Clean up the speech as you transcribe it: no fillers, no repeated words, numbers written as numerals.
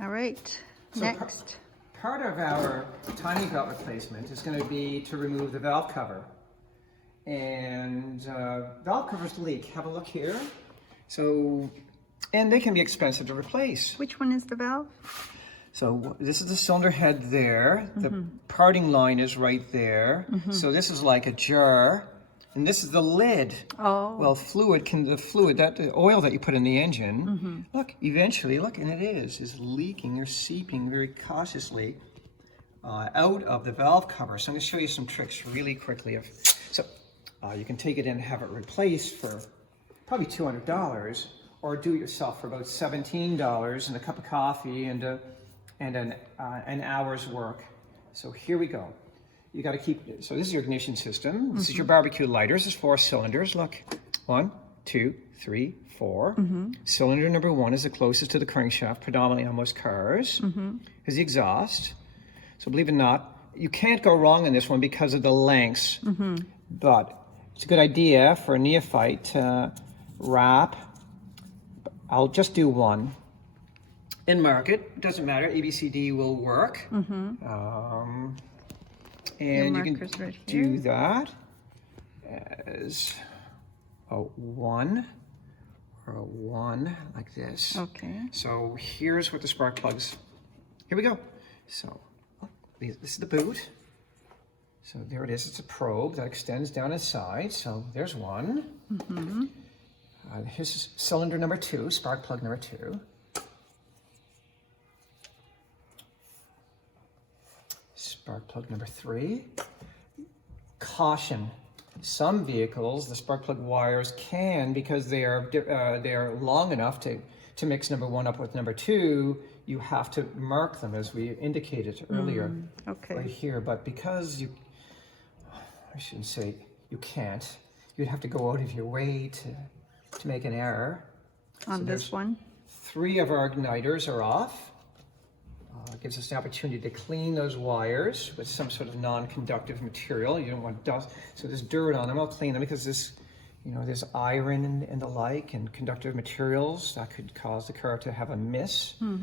All right, So next. Part of our timing belt replacement is going to be to remove the valve cover. And valve covers leak. Have a look here. So, and they can be expensive to replace. Which one is the valve? So this is the cylinder head there. The parting line is right there. So this is like a jar. And this is the lid. Oh. Well, the oil that you put in the engine, look, eventually, look, and it is leaking or seeping very cautiously out of the valve cover. So I'm going to show you some tricks really quickly. You can take it in and have it replaced for probably $200, or do it yourself for about $17 and a cup of coffee and an hour's work. So here we go. You got to keep, so this is your ignition system. This is your barbecue lighters. There's 4 cylinders. Look, 1, 2, 3, 4. Cylinder number 1 is the closest to the crankshaft, predominantly on most cars. Is the exhaust. So believe it or not, you can't go wrong in this one because of the lengths. But it's a good idea for a neophyte to wrap. I'll just do one. In market, doesn't matter, ABCD will work. And you can right do that as a 1 or a 1 like this. Okay. So here's what the spark plugs, here we go. So this is the boot. So there it is, it's a probe that extends down inside. So there's one. Here's cylinder number 2, spark plug number 2. Spark plug number 3. Caution. Some vehicles, the spark plug wires can, because they are long enough to mix number 1 up with number 2, you have to mark them as we indicated earlier. Okay. Right here. But because I shouldn't say you can't, you'd have to go out of your way to make an error. On this one? 3 of our igniters are off. It gives us the opportunity to clean those wires with some sort of non-conductive material. You don't want dust, so there's dirt on them. I'll clean them because there's iron and the like, and conductive materials that could cause the car to have a miss.